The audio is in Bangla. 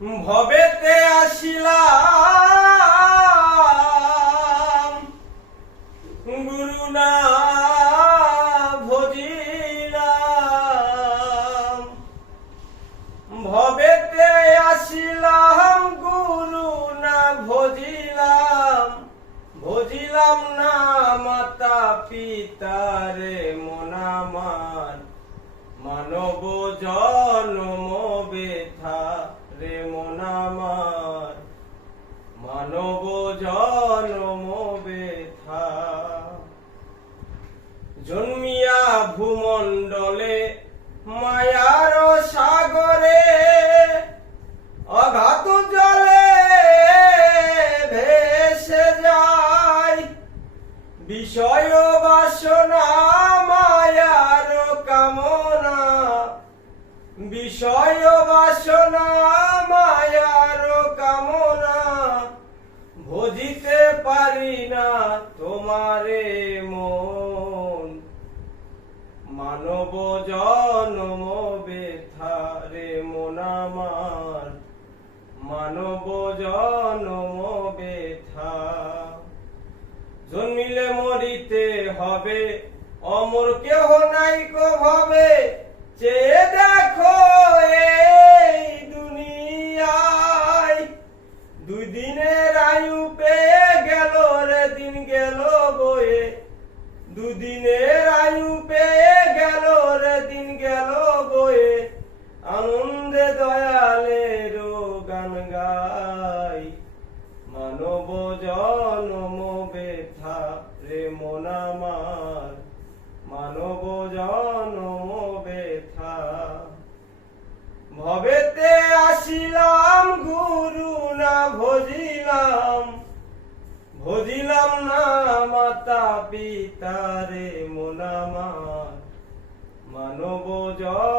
ভবেতে আসিলাম গুরু না ভজিলাম, ভবেতে আসিলাম গুরু না ভজিলাম, ভজিলাম না মাতা পিতারে মন আমার, মানব জন্ম বেথা রে মন আমার, মানব জন্ম বেথা। জন্মিয়া ভূমণ্ডলে মায়ার সাগরে, অগাধ জলে ভেসে যায়, বিষয় বাসনা মায়ার কামনা, বিষয় বাসনা মায়ার কামনা, ভজিতে পারি না তোমারে মন, মানব জন্ম বেথা রে মন আমার, মানব জন্ম বেথা। জন্মিলে মরিতে হবে, অমর কেহ নাই কো ভাবে, চেয়ে দেখো এই দুনিয়ায়, দুই দিনের আয়ু পেয়ে গেল রে দিন গেল বয়ে, দুদিনের আয়ু পেয়ে গেল রে দিন গেল বয়ে, আনন্দে দয়ালের গান গাই, মানব জন্ম বেথা রে মন আমার, মানব জন্ম বেথা। ভবেতে আসিলাম গুরু না ভজিলাম, ভজিলাম না মাতা পিতারে মন আমার, মানব জন্ম